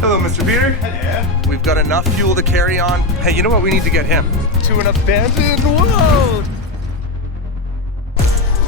Hello, Mr. Peter. Hello. We've got enough fuel to carry on. Hey, you know what? We need to get him to an abandoned road.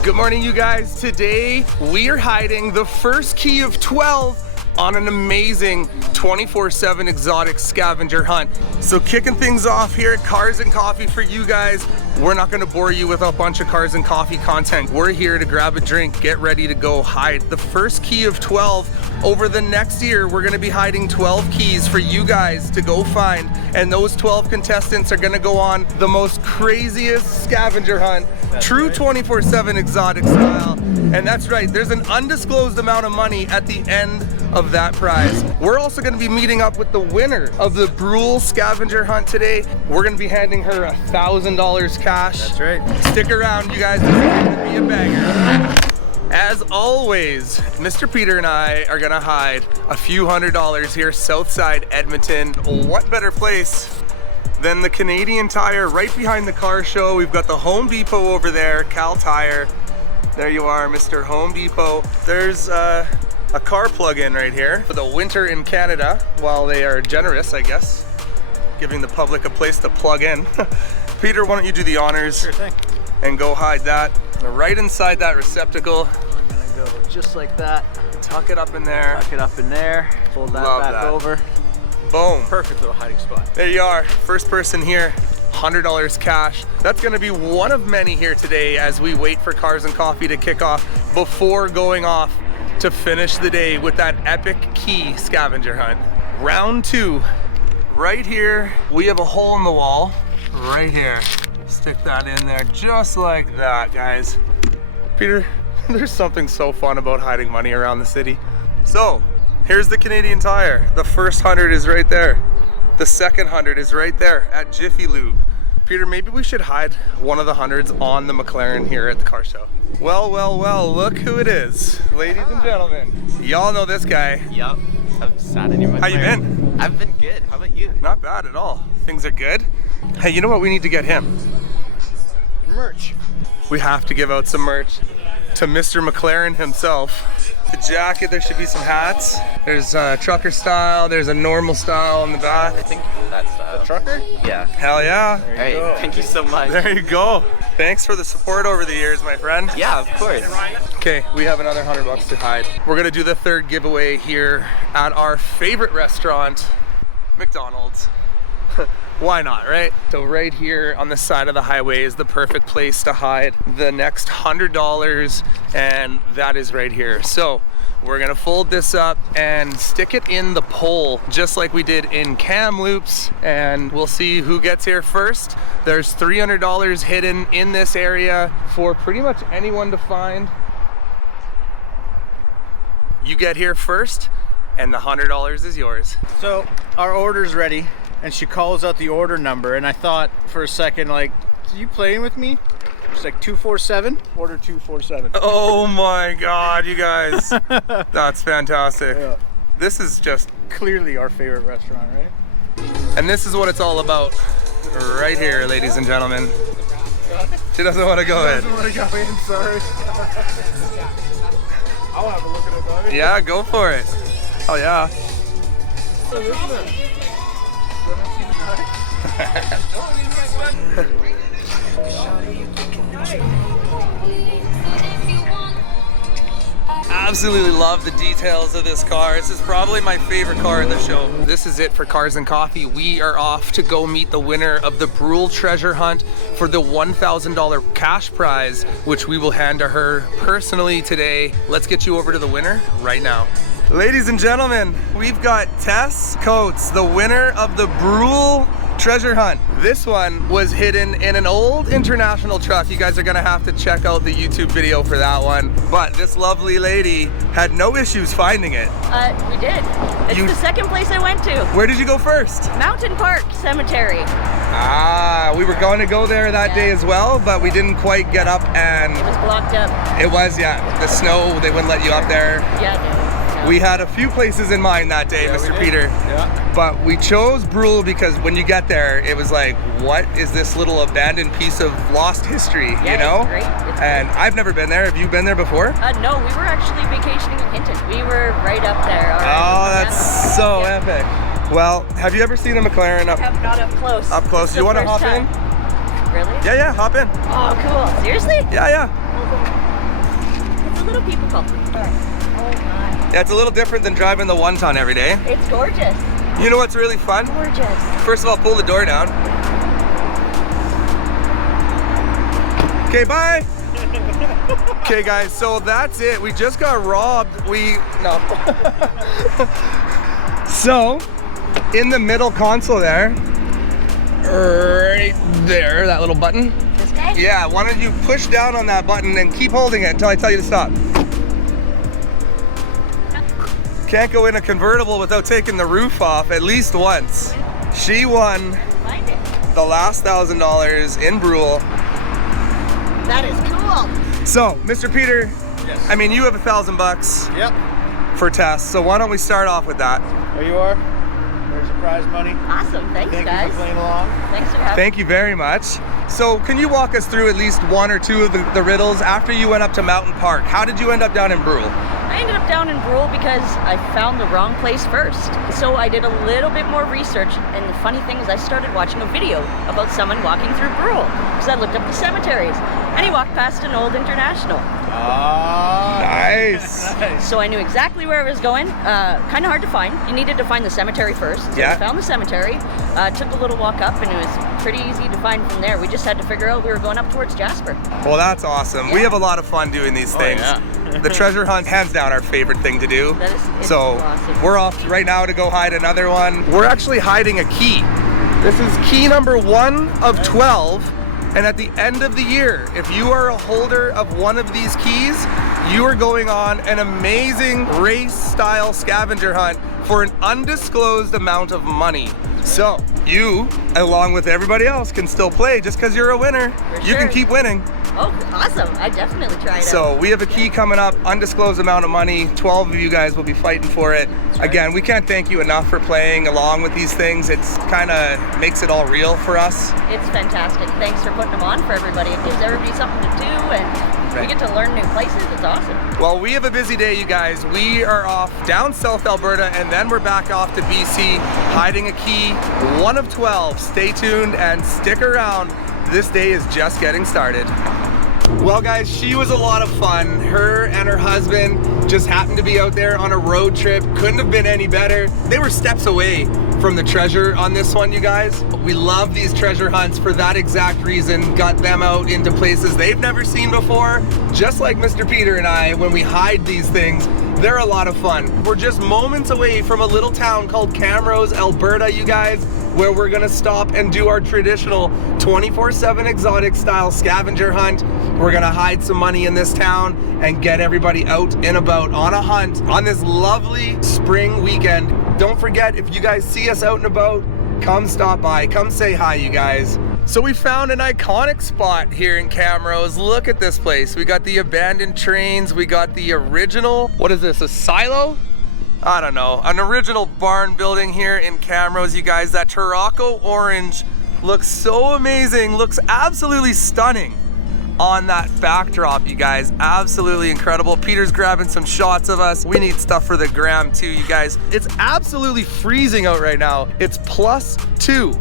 Good morning, you guys. Today, we are hiding the first key of 12 on an amazing 24/7 exotic scavenger hunt. So kicking things off here at Cars and Coffee for you guys. We're not gonna bore you with a bunch of Cars and Coffee content. We're here to grab a drink, get ready to go hide the first key of 12. Over the next year, we're gonna be hiding 12 keys for you guys to go find. And those 12 contestants are gonna go on the most craziest scavenger hunt, true 24/7 exotic style. And that's right, there's an undisclosed amount of money at the end of that prize. We're also gonna be meeting up with the winner of the Brule scavenger hunt today. We're gonna be handing her $1,000 cash. That's right. Stick around, you guys, this is gonna be a banger. As always, Mr. Peter and I are gonna hide a few $100s here, Southside Edmonton. What better place than the Canadian Tire right behind the car show? We've got the Home Depot over there, Cal Tire. There you are, Mr. Home Depot. There's a car plug-in right here for the winter in Canada, while they are generous, I guess, giving the public a place to plug in. Peter, why don't you do the honors? Sure thing. And go hide that right inside that receptacle. I'm gonna go just like that. Tuck it up in there. Tuck it up in there. Fold that Love back that. over. Boom. Perfect little hiding spot. There you are, first person here, $100 cash. That's gonna be one of many here today as we wait for Cars and Coffee to kick off before going off to finish the day with that epic key scavenger hunt. Round 2, right here, we have a hole in the wall, right here. Stick that in there just like that, guys. Peter, there's something so fun about hiding money around the city. So, here's the Canadian Tire. The first 100 is right there. The second 100 is right there at Jiffy Lube. Peter, maybe we should hide one of the 100s on the McLaren here at the car show. Well, well, well, look who it is. Ladies and gentlemen, y'all know this guy. Yup, I'm sat in your McLaren. How you been? I've been good, how about you? Not bad at all. Things are good. Hey, you know what? We need to get him. Merch. We have to give out some merch to Mr. McLaren himself. The jacket, there should be some hats. There's a trucker style, there's a normal style in the back. I think that style. Trucker? Yeah. Hell yeah. Alright, thank you so much. There you go. Thanks for the support over the years, my friend. Yeah, of course. Okay, we have another $100 to hide. We're gonna do the third giveaway here at our favorite restaurant, McDonald's. Why not, right? So right here on the side of the highway is the perfect place to hide the next $100, and that is right here. So we're gonna fold this up and stick it in the pole, just like we did in Kamloops, and we'll see who gets here first. There's $300 hidden in this area for pretty much anyone to find. You get here first, and the $100 is yours. So our order's ready, and she calls out the order number, and I thought for a second, like, are you playing with me? It's like 247, order 247. Oh my God, you guys. That's fantastic. Yeah. This is just, Clearly our favorite restaurant, right? and this is what it's all about right here, ladies and gentlemen. She doesn't want to go in. I want to go in, sorry. I'll have a look at it, buddy. Yeah, go for it. Oh yeah. So isn't it? Absolutely love the details of this car. This is probably my favorite car in the show. This is it for Cars and Coffee. We are off to go meet the winner of the Brule treasure hunt for the $1,000 cash prize, which we will hand to her personally today. Let's get you over to the winner right now. Ladies and gentlemen, we've got Tess Coates, the winner of the Brule treasure hunt. This one was hidden in an old international truck. You guys are gonna have to check out the YouTube video for that one. But this lovely lady had no issues finding it. We did. It's the second place I went to. Where did you go first? Mountain Park Cemetery. Ah, we were going to go there that day as well, but we didn't quite get up, and It was blocked up. it was, yeah, the snow, they wouldn't let you up there. Yeah, no. We had a few places in mind that day, Yeah, Mr. we did. Peter. Yeah. But we chose Brule because when you get there, it was like, what is this little abandoned piece of lost history, Yeah, you know? it's great. It's And great. I've never been there. Have you been there before? No, we were actually vacationing in Hinton. We were right up there. Oh, that's so Yeah. epic. Well, have you ever seen a McLaren up Not up close. Up close. It's You the wanna first hop in? time. Really? Yeah, hop in. Oh, cool. Seriously? Yeah. It's a little people called. Oh my. Yeah, it's a little different than driving the 1-ton every day. It's gorgeous. You know what's really fun? Gorgeous. First of all, pull the door down. Okay, bye. Okay, guys, so that's it. We just got robbed. No. So, in the middle console there, right there, that little button. This guy? Yeah, why don't you push down on that button and keep holding it until I tell you to stop. Can't go in a convertible without taking the roof off at least once. She won Find it. the last $1,000 in Brule. That is cool. So, Mr. Peter, Yes. I mean, you have $1,000 Yep. for tests, so why don't we start off with that? There you are. There's your prize money. Awesome. Thanks, Thank guys. you for playing along. Thanks for having Thank you very much. So, can you walk us through at least one or two of the riddles after you went up to Mountain Park? How did you end up down in Brule? I ended up down in Brule because I found the wrong place first. So I did a little bit more research, and the funny thing is I started watching a video about someone walking through Brule because I looked up the cemeteries, and he walked past an old International. Ah. Nice. Nice. So I knew exactly where I was going. Kind of hard to find. You needed to find the cemetery first. So Yeah. I found the cemetery, took a little walk up, and it was pretty easy to find from there. We just had to figure out we were going up towards Jasper. Well, that's awesome. We have a lot of fun doing these things. yeah. The treasure hunt, hands down, our favorite thing to do. That is- it's So awesome. we're off right now to go hide another one. We're actually hiding a key. This is key number 1 of 12. And at the end of the year, if you are a holder of one of these keys, you are going on an amazing race-style scavenger hunt for an undisclosed amount of money. So you, along with everybody else, can still play just because you're a winner. For You can sure. keep winning. Oh, awesome. I definitely tried it. So we have a key coming up, undisclosed amount of money. 12 of you guys will be fighting for it. Again, we can't thank you enough for playing along with these things. It's kind of makes it all real for us. It's fantastic. Thanks for putting them on for everybody. It gives everybody something to do, and we get to learn new places. It's awesome. Well, we have a busy day, you guys. We are off down South Alberta, and then we're back off to BC, hiding a key, 1 of 12. Stay tuned and stick around. This day is just getting started. Well, guys, she was a lot of fun. Her and her husband just happened to be out there on a road trip. Couldn't have been any better. They were steps away from the treasure on this one, you guys. We love these treasure hunts for that exact reason. Got them out into places they've never seen before. Just like Mr. Peter and I, when we hide these things, they're a lot of fun. We're just moments away from a little town called Camrose, Alberta, you guys, where we're gonna stop and do our traditional 24/7 exotic style scavenger hunt. We're gonna hide some money in this town and get everybody out and about on a hunt on this lovely spring weekend. Don't forget, if you guys see us out and about, come stop by, come say hi, you guys. So we found an iconic spot here in Camrose. Look at this place. We got the abandoned trains, we got the original, what is this, a silo? I don't know, an original barn building here in Camrose, you guys. That Tarraco orange looks so amazing, looks absolutely stunning on that backdrop, you guys. Absolutely incredible. Peter's grabbing some shots of us. We need stuff for the gram too, you guys. It's absolutely freezing out right now. It's +2.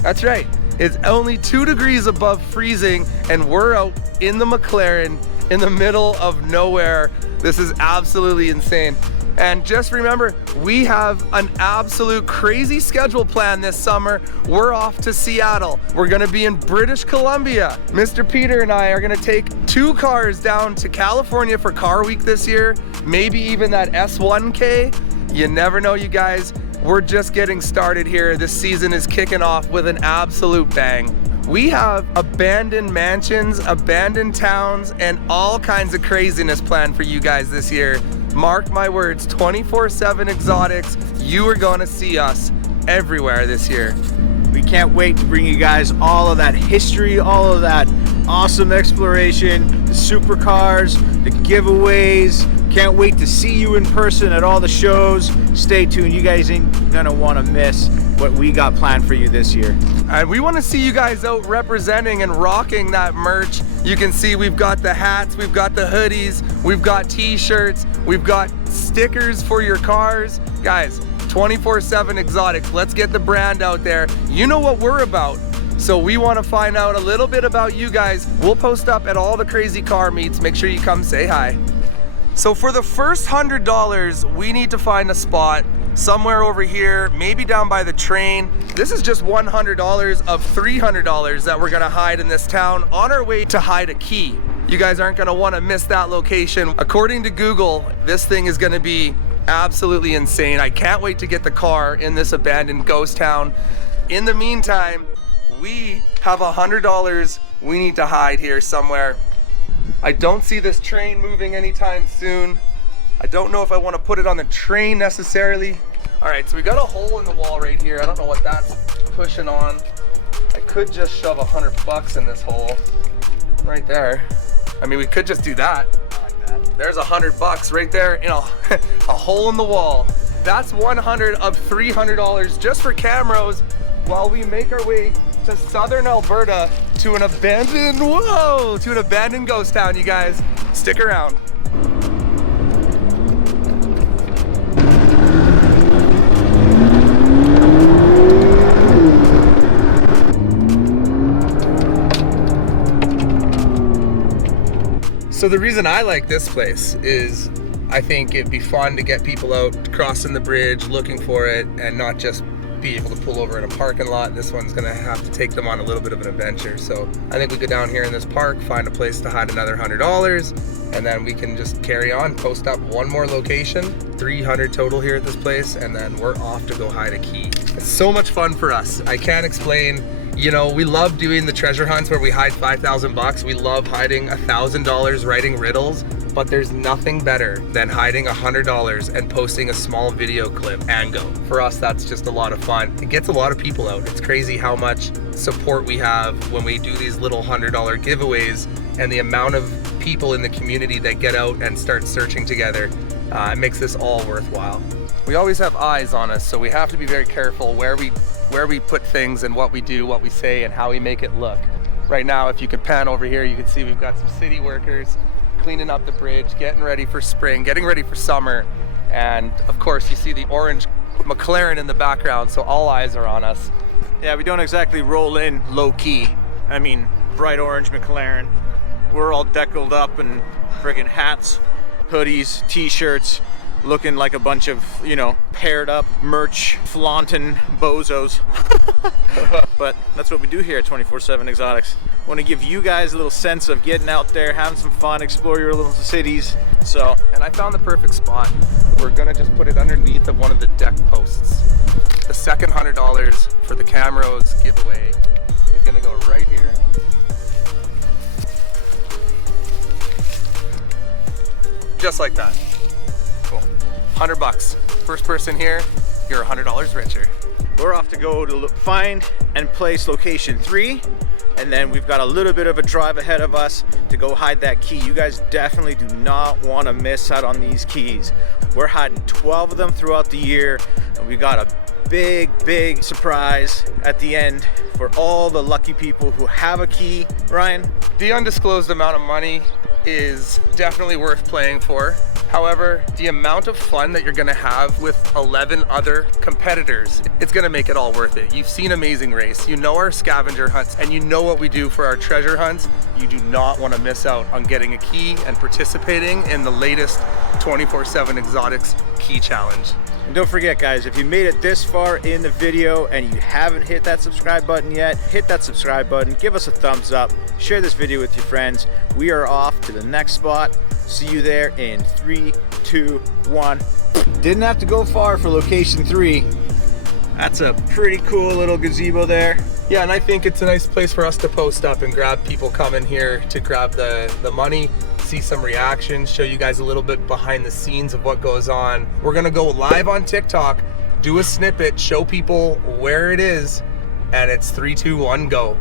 That's right. It's only 2 degrees above freezing, and we're out in the McLaren in the middle of nowhere. This is absolutely insane. And just remember, we have an absolute crazy schedule planned this summer. We're off to Seattle. We're gonna be in British Columbia. Mr. Peter and I are gonna take 2 cars down to California for Car Week this year, maybe even that S1K. You never know, you guys. We're just getting started here. This season is kicking off with an absolute bang. We have abandoned mansions, abandoned towns, and all kinds of craziness planned for you guys this year. Mark my words, 24/7 exotics. You are gonna see us everywhere this year. We can't wait to bring you guys all of that history, all of that awesome exploration, the supercars, the giveaways. Can't wait to see you in person at all the shows. Stay tuned. You guys ain't gonna want to miss what we got planned for you this year. And we want to see you guys out representing and rocking that merch. You can see we've got the hats, we've got the hoodies, we've got t-shirts, we've got stickers for your cars. Guys, 24/7 Exotics, let's get the brand out there. You know what we're about. So we want to find out a little bit about you guys. We'll post up at all the crazy car meets. Make sure you come say hi. So for the first $100, we need to find a spot somewhere over here, maybe down by the train. This is just $100 of $300 that we're gonna hide in this town on our way to hide a key. You guys aren't gonna wanna miss that location. According to Google, this thing is gonna be absolutely insane. I can't wait to get the car in this abandoned ghost town. In the meantime, we have $100 we need to hide here somewhere. I don't see this train moving anytime soon. I don't know if I want to put it on the train necessarily. All right, so we got a hole in the wall right here. I don't know what that's pushing on. I could just shove $100 in this hole right there. I mean, we could just do that. I like that. There's $100 right there in a hole in the wall. That's 100 of $300 just for Camrose while we make our way to southern Alberta to an abandoned, to an abandoned ghost town, you guys. Stick around. So the reason I like this place is I think it'd be fun to get people out crossing the bridge, looking for it, and not just be able to pull over in a parking lot. This one's gonna have to take them on a little bit of an adventure. So I think we go down here in this park, find a place to hide another $100, and then we can just carry on, post up one more location, 300 total here at this place, and then we're off to go hide a key. It's so much fun for us. I can't explain. You know, we love doing the treasure hunts where we hide $5,000. We love hiding $1,000 writing riddles, but there's nothing better than hiding $100 and posting a small video clip and go. For us, that's just a lot of fun. It gets a lot of people out. It's crazy how much support we have when we do these little $100 giveaways, and the amount of people in the community that get out and start searching together. It makes this all worthwhile. We always have eyes on us, so we have to be very careful where we put things and what we do, what we say, and how we make it look. Right now, if you can pan over here, you can see we've got some city workers cleaning up the bridge, getting ready for spring, getting ready for summer. And of course, you see the orange McLaren in the background, so all eyes are on us. Yeah, we don't exactly roll in low key. I mean, bright orange McLaren. We're all deckled up in friggin' hats, hoodies, t-shirts, looking like a bunch of, you know, paired up merch flaunting bozos. But that's what we do here at 24/7 Exotics. Want to give you guys a little sense of getting out there, having some fun, explore your little cities. So, and I found the perfect spot. We're gonna just put it underneath of one of the deck posts. The second $100 for the Camrose giveaway is gonna go right here. Just like that. Cool. $100. First person here, you're $100 richer. we're off to go to find and place location 3, and then we've got a little bit of a drive ahead of us to go hide that key. You guys definitely do not want to miss out on these keys. We're hiding 12 of them throughout the year, and we got a big surprise at the end for all the lucky people who have a key. Ryan? The undisclosed amount of money is definitely worth playing for. However, the amount of fun that you're gonna have with 11 other competitors, it's gonna make it all worth it. You've seen Amazing Race, you know our scavenger hunts, and you know what we do for our treasure hunts. You do not wanna miss out on getting a key and participating in the latest 24/7 Exotics Key Challenge. And don't forget, guys, if you made it this far in the video and you haven't hit that subscribe button yet, hit that subscribe button, give us a thumbs up, share this video with your friends. We are off to the next spot. See you there in 3, 2, 1. Didn't have to go far for location 3. That's a pretty cool little gazebo there. Yeah, and I think it's a nice place for us to post up and grab people coming here to grab the money, see some reactions, show you guys a little bit behind the scenes of what goes on. We're gonna go live on TikTok, do a snippet, show people where it is, and it's 3, 2, 1, go.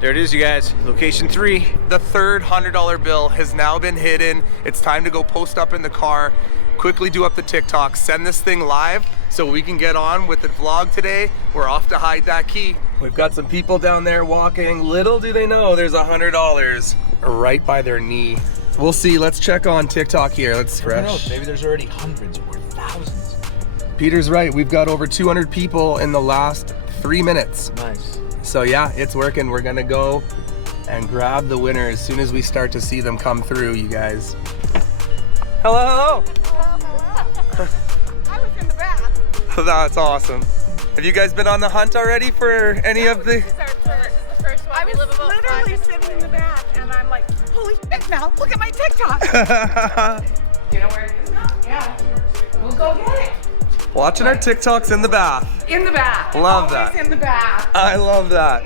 There it is, you guys. Location 3. The third $100 bill has now been hidden. It's time to go post up in the car, quickly do up the TikTok, send this thing live so we can get on with the vlog today. We're off to hide that key. We've got some people down there walking. Little do they know there's $100 right by their knee. We'll see. Let's check on TikTok here. Let's fresh. Maybe there's already hundreds or thousands. Peter's right. We've got over 200 people in the last 3 minutes. Nice. So yeah, it's working. We're gonna go and grab the winner as soon as we start to see them come through, you guys. Hello, hello. I was in the back. That's awesome. Have you guys been on the hunt already for any of the... This is the first one. I was literally sitting in the back and I'm like, holy shit, Mel, look at my TikTok. You know where it is now? Yeah. We'll go get it. Watching our TikToks in the bath. In the bath. Love Always that. in the bath. I love that.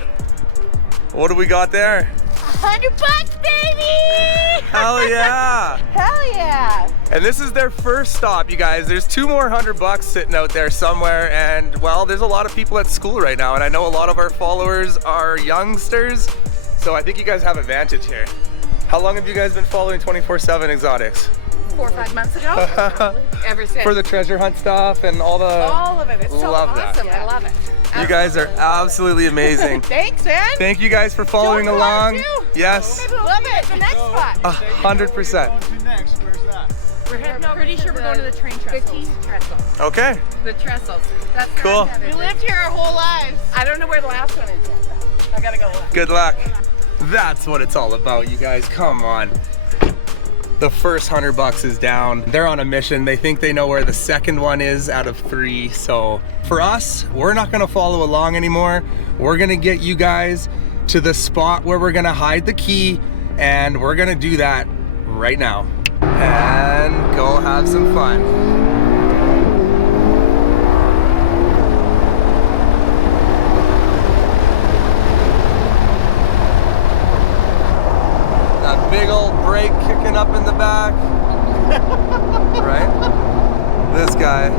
What do we got there? $100, baby! Hell yeah! Hell yeah! And this is their first stop, you guys. There's 2 more $100 sitting out there somewhere, and well, there's a lot of people at school right now, and I know a lot of our followers are youngsters, so I think you guys have advantage here. How long have you guys been following 24/7 Exotics? 4 or 5 months ago. Ever since. For the treasure hunt stuff and all of it. It's so Love that. awesome. I love it. You guys are absolutely amazing. Thanks, man. Thank you guys for following Don't along. forget to. Yes, Love it. The next spot. 100%. Next, where's that? We're heading over pretty sure we're going to the train trestles. Okay, The trestles. That's cool. We lived here our whole lives. I don't know where the last one is yet, though. I gotta go look. Good luck. That's what it's all about, you guys. Come on. The first $100 is down. They're on a mission. They think they know where the second one is out of 3. So for us, we're not gonna follow along anymore. We're gonna get you guys to the spot where we're gonna hide the key, and we're gonna do that right now. And go have some fun. That big old brake kicking up in the back. Right? This guy.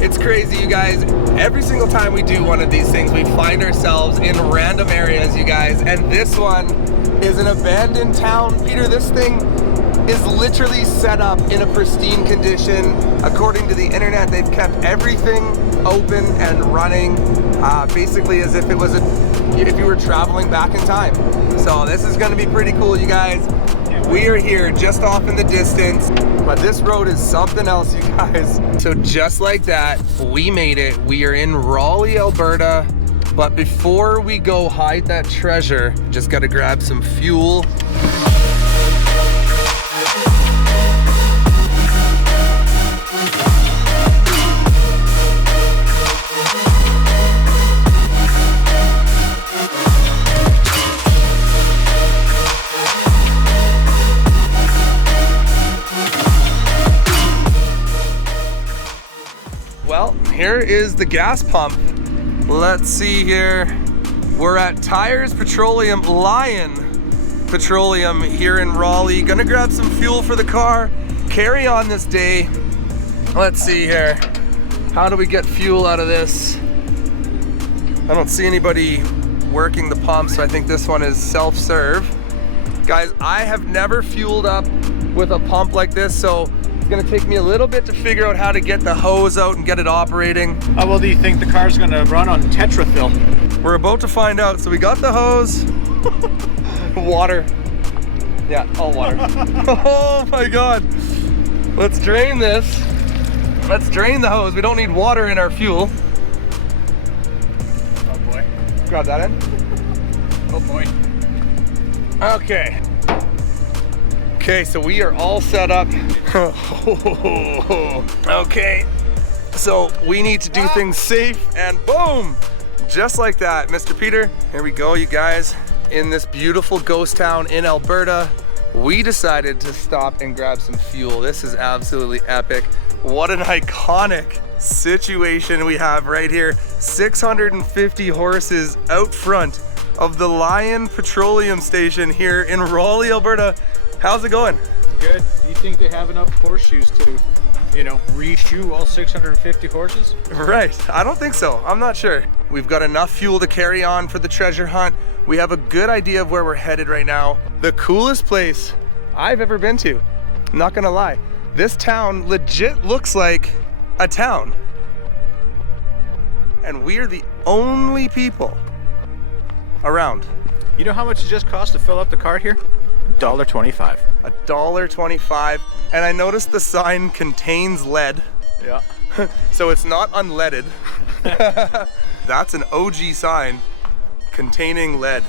It's crazy, you guys. Every single time we do one of these things, we find ourselves in random areas, you guys. And this one is an abandoned town. Peter, this thing is literally set up in a pristine condition. According to the internet, they've kept everything open and running, basically as if it was if you were traveling back in time. So this is gonna be pretty cool, you guys. We are here just off in the distance, but this road is something else, you guys. So just like that, we made it. We are in Raleigh, Alberta. But before we go hide that treasure, just gotta grab some fuel. Well, here is the gas pump. Let's see here. We're at Tires Petroleum, Lion Petroleum here in Raleigh. Gonna grab some fuel for the car, carry on this day. Let's see here. How do we get fuel out of this? I don't see anybody working the pump, so I think this one is self-serve. Guys, I have never fueled up with a pump like this, so it's gonna take me a little bit to figure out how to get the hose out and get it operating. How well do you think the car's gonna run on Tetrafill? We're about to find out. So we got the hose. Water. Yeah, all water. Oh my God. Let's drain this. Let's drain the hose. We don't need water in our fuel. Oh boy. Grab that in. Oh boy. Okay. Okay, so we are all set up. Okay. So we need to do things safe, and boom! Just like that, Mr. Peter. Here we go, you guys. In this beautiful ghost town in Alberta, we decided to stop and grab some fuel. This is absolutely epic. What an iconic situation we have right here. 650 horses out front of the Lion Petroleum Station here in Raleigh, Alberta. How's it going? Good. Do you think they have enough horseshoes to you know, reshoe all 650 horses? Right, I don't think so. I'm not sure. We've got enough fuel to carry on for the treasure hunt. We have a good idea of where we're headed right now. The coolest place I've ever been to. I'm not gonna lie. This town legit looks like a town. And we're the only people around. You know how much it just cost to fill up the cart here? $1.25. $1.25. And I noticed the sign contains lead. Yeah. So it's not unleaded. That's an OG sign containing lead.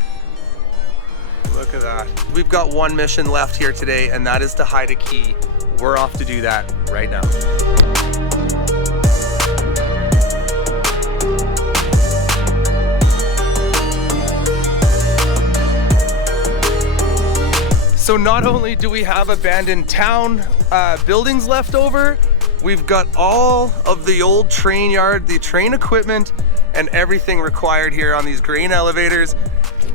Look at that. We've got one mission left here today, and that is to hide a key. We're off to do that right now. So not only do we have abandoned town buildings left over, we've got all of the old train yard, the train equipment, and everything required here on these grain elevators.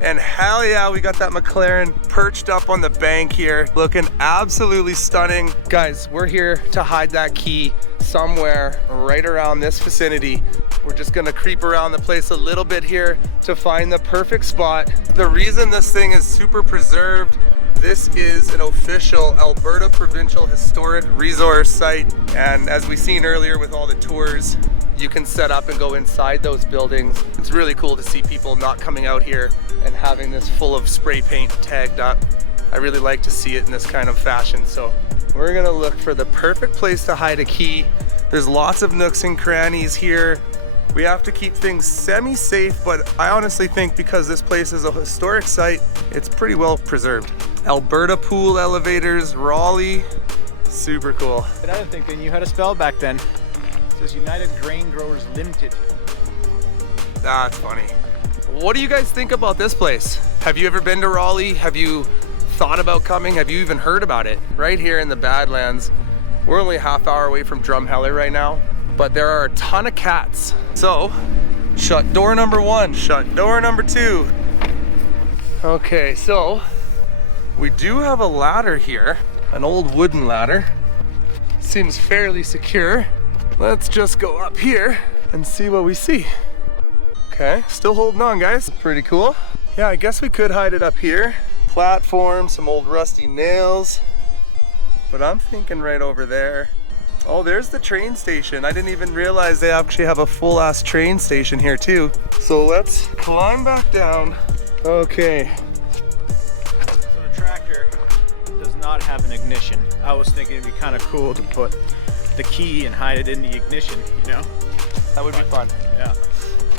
And hell yeah, we got that McLaren perched up on the bank here, looking absolutely stunning. Guys, we're here to hide that key somewhere right around this vicinity. We're just gonna creep around the place a little bit here to find the perfect spot. The reason this thing is super preserved, this is an official Alberta Provincial Historic Resource Site. And as we've seen earlier with all the tours, you can set up and go inside those buildings. It's really cool to see people not coming out here and having this full of spray paint tagged up. I really like to see it in this kind of fashion. So we're gonna look for the perfect place to hide a key. There's lots of nooks and crannies here. We have to keep things semi-safe, but I honestly think because this place is a historic site, it's pretty well preserved. Alberta Pool Elevators, Raleigh, super cool. And I didn't think they knew how to spell back then. It says United Grain Growers Limited. That's funny. What do you guys think about this place? Have you ever been to Raleigh? Have you thought about coming? Have you even heard about it? Right here in the Badlands. We're only a half hour away from Drumheller right now, but there are a ton of cats. So, shut door number 1, shut door number 2. Okay, so we do have a ladder here, an old wooden ladder. Seems fairly secure. Let's just go up here and see what we see. Okay, still holding on, guys. Pretty cool. Yeah, I guess we could hide it up here. Platform, some old rusty nails. But I'm thinking right over there. Oh, there's the train station. I didn't even realize they actually have a full-ass train station here too. So let's climb back down. Okay. So the tractor does not have an ignition. I was thinking it'd be kind of cool to put the key and hide it in the ignition, you know? That would be fun. Yeah.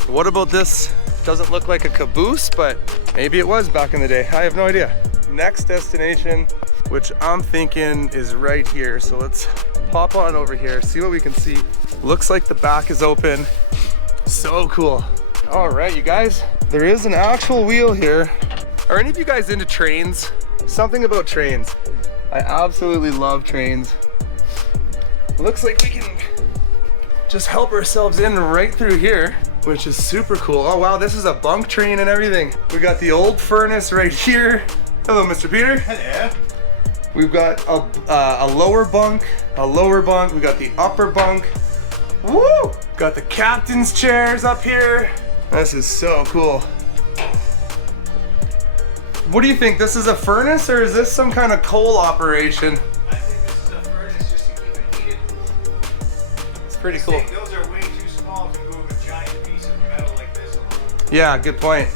What about this? Doesn't look like a caboose, but maybe it was back in the day. I have no idea. Next destination, which I'm thinking is right here. So let's pop on over here, see what we can see. Looks like the back is open. So cool. All right, you guys, there is an actual wheel here. Are any of you guys into trains? Something about trains. I absolutely love trains. Looks like we can just help ourselves in right through here, which is super cool. Oh wow, this is a bunk train and everything. We got the old furnace right here. Hello, Mr. Peter. Hello. We've got a lower bunk, we got the upper bunk. Woo! Got the captain's chairs up here. This is so cool. What do you think? This is a furnace or is this some kind of coal operation? I think this is a furnace just to keep it heated. It's pretty cool. Those are way too small to move a giant piece of metal like this along. Yeah, good point.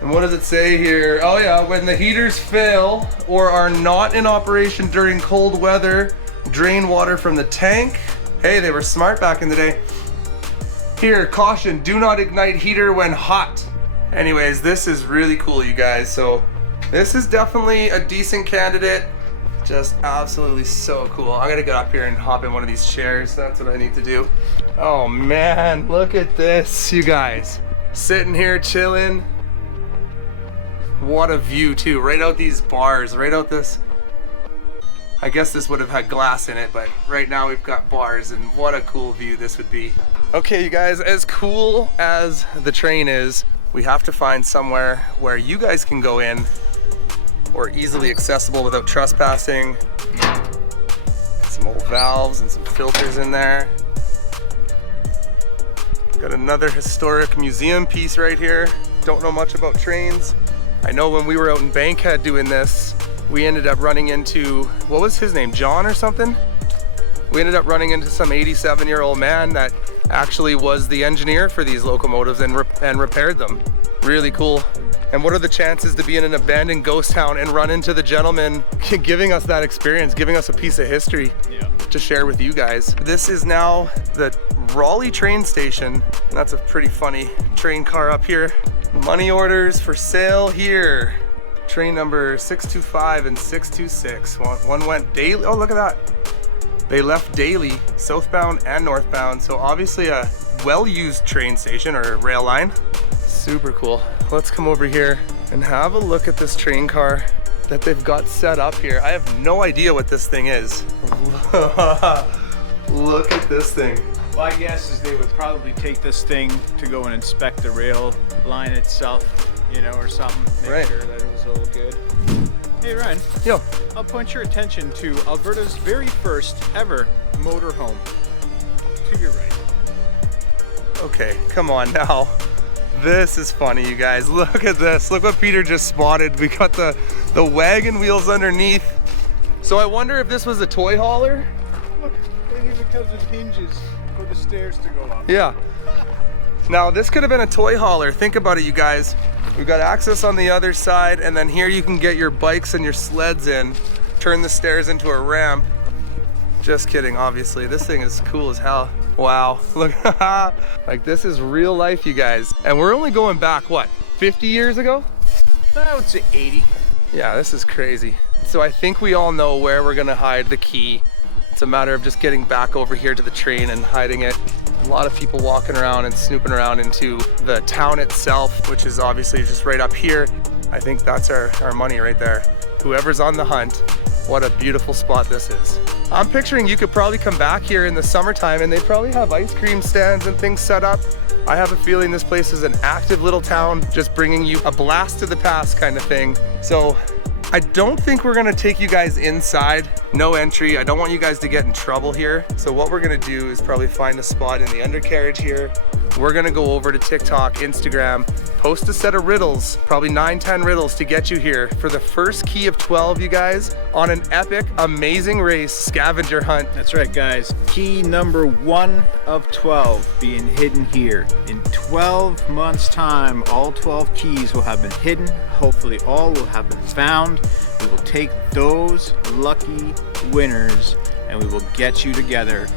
And what does it say here? Oh yeah, when the heaters fail or are not in operation during cold weather, drain water from the tank. Hey, they were smart back in the day. Here, caution, do not ignite heater when hot. Anyways, this is really cool, you guys. So this is definitely a decent candidate. Just absolutely so cool. I'm gonna get up here and hop in one of these chairs. That's what I need to do. Oh man, look at this, you guys. Sitting here chilling. What a view too, right out these bars, right out this. I guess this would have had glass in it, but right now we've got bars and what a cool view this would be. Okay, you guys, as cool as the train is, we have to find somewhere where you guys can go in or easily accessible without trespassing. Some old valves and some filters in there. Got another historic museum piece right here. Don't know much about trains. I know when we were out in Bankhead doing this, we ended up running into, what was his name, John or something? We ended up running into some 87-year-old man that actually was the engineer for these locomotives and repaired them. Really cool. And what are the chances to be in an abandoned ghost town and run into the gentleman giving us that experience, giving us a piece of history to share with you guys. This is now the Raleigh train station. That's a pretty funny train car up here. Money orders for sale here. Train number 625 and 626. One went daily. Oh, look at that. They left daily, southbound and northbound. So obviously a well-used train station or rail line. Super cool. Let's come over here and have a look at this train car that they've got set up here. I have no idea what this thing is. Look at this thing. My guess is they would probably take this thing to go and inspect the rail line itself, you know, or something. Make sure that it was all good. Hey Ryan. Yo. I'll point your attention to Alberta's very first ever motorhome. To your right. Okay, come on now. This is funny, you guys. Look at this. Look what Peter just spotted. We got the wagon wheels underneath. So I wonder if this was a toy hauler? Look, it even comes with hinges for the stairs to go up. Yeah. Now this could have been a toy hauler. Think about it, you guys. We've got access on the other side, and then here you can get your bikes and your sleds in, turn the stairs into a ramp. Just kidding, obviously. This thing is cool as hell. Wow, look, like this is real life, you guys. And we're only going back, what, 50 years ago? I would say 80. Yeah, this is crazy. So I think we all know where we're gonna hide the key. It's a matter of just getting back over here to the train and hiding it. A lot of people walking around and snooping around into the town itself, which is obviously just right up here. I think that's our money right there. Whoever's on the hunt, what a beautiful spot this is. I'm picturing you could probably come back here in the summertime and they'd probably have ice cream stands and things set up. I have a feeling this place is an active little town, just bringing you a blast to the past kind of thing. So I don't think we're gonna take you guys inside. No entry. I don't want you guys to get in trouble here. So what we're gonna do is probably find a spot in the undercarriage here. We're gonna go over to TikTok, Instagram, post a set of riddles, probably 9-10 riddles to get you here for the first key of 12, you guys, on an epic, amazing race scavenger hunt. That's right, guys. Key number 1 of 12 being hidden here. In 12 months' time, all 12 keys will have been hidden. Hopefully all will have been found. We will take those lucky winners and we will get you together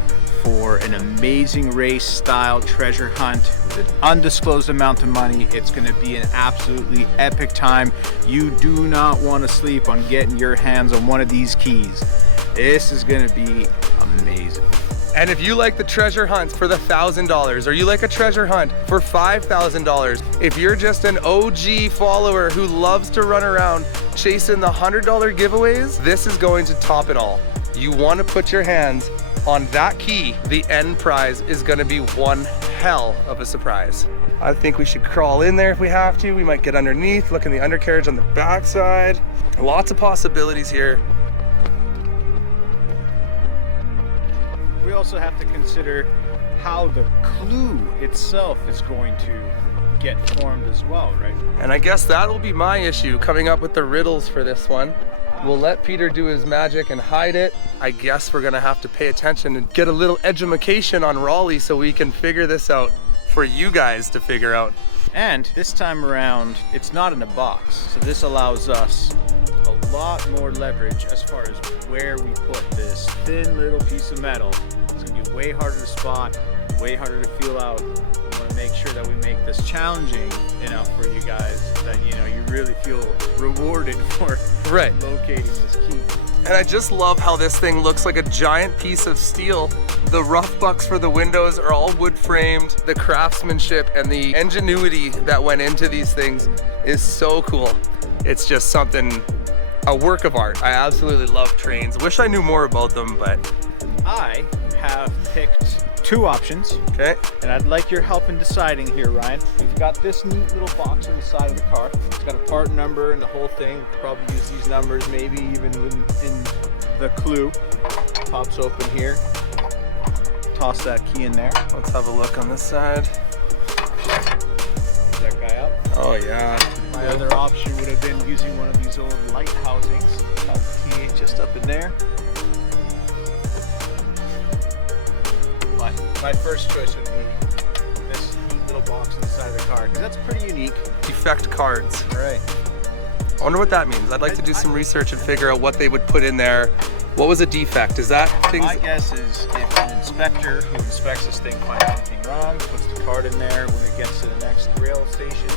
for an amazing race style treasure hunt with an undisclosed amount of money. It's going to be an absolutely epic time. You do not want to sleep on getting your hands on one of these keys. This is going to be amazing. And if you like the treasure hunt for the $1,000, or you like a treasure hunt for $5,000, if you're just an OG follower who loves to run around chasing the $100 giveaways, this is going to top it all. You want to put your hands on that key. The end prize is going to be one hell of a surprise. I think we should crawl in there if we have to. We might get underneath, look in the undercarriage on the backside. Lots of possibilities here. We also have to consider how the clue itself is going to get formed as well, right? And I guess that'll be my issue, coming up with the riddles for this one. We'll let Peter do his magic and hide it. I guess we're gonna have to pay attention and get a little edumacation on Raleigh so we can figure this out for you guys to figure out. And this time around, it's not in a box. So this allows us a lot more leverage as far as where we put this thin little piece of metal. It's gonna be way harder to spot, way harder to feel out. We wanna make sure that we make this challenging enough for you guys that, you know, you really feel rewarded for locating this key. And I just love how this thing looks like a giant piece of steel. The rough bucks for the windows are all wood framed. The craftsmanship and the ingenuity that went into these things is so cool. It's just something, a work of art. I absolutely love trains. Wish I knew more about them, but. I have picked 2 options. Okay. And I'd like your help in deciding here, Ryan. We've got this neat little box on the side of the car. It's got a part number and the whole thing. We'll probably use these numbers, maybe even in the clue. Pops open here. Toss that key in there. Let's have a look on this side. Is that guy up? Oh yeah. My other option would have been using one of these old light housings. Pop the key just up in there. But my first choice would be this neat little box on the side of the car, because that's pretty unique. Defect cards. All right. I wonder what that means. I'd like to do some research and figure out what they would put in there. What was a defect? Is that things? My guess is if an inspector who inspects this thing finds anything wrong, puts the card in there, when it gets to the next rail station,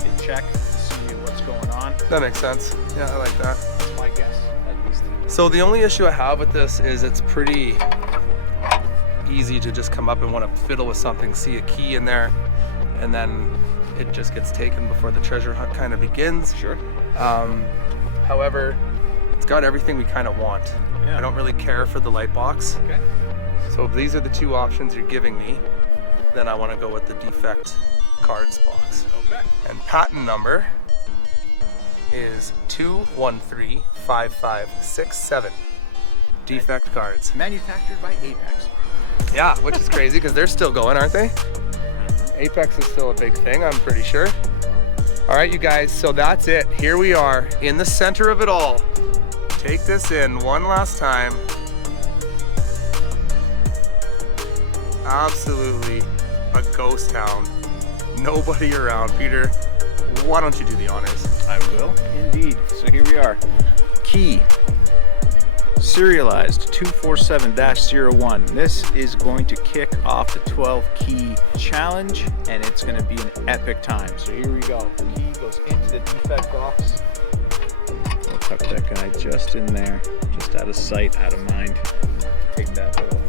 they check to see what's going on. That makes sense. Yeah, I like that. That's my guess, at least. So the only issue I have with this is it's pretty easy to just come up and want to fiddle with something, see a key in there, and then it just gets taken before the treasure hunt kind of begins. Sure. However, it's got everything we kind of want. Yeah. I don't really care for the light box. Okay. So if these are the two options you're giving me, then I want to go with the defect cards box. Okay. And patent number is 2135567. Defect cards. Manufactured by Apex. Yeah, which is crazy because they're still going, aren't they? Apex is still a big thing, I'm pretty sure. All right, you guys, so that's it. Here we are in the center of it all. Take this in one last time. Absolutely a ghost town. Nobody around. Peter, why don't you do the honors? I will, indeed. So here we are. Key. Serialized 247-01. This is going to kick off the 12 key challenge, and it's going to be an epic time. So here we go. The key goes into the defect box. We'll tuck that guy just in there, just out of sight, out of mind. Take that little.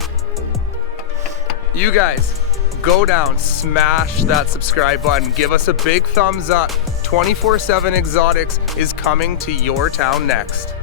You guys, go down, smash that subscribe button, give us a big thumbs up. 24/7 Exotics is coming to your town next.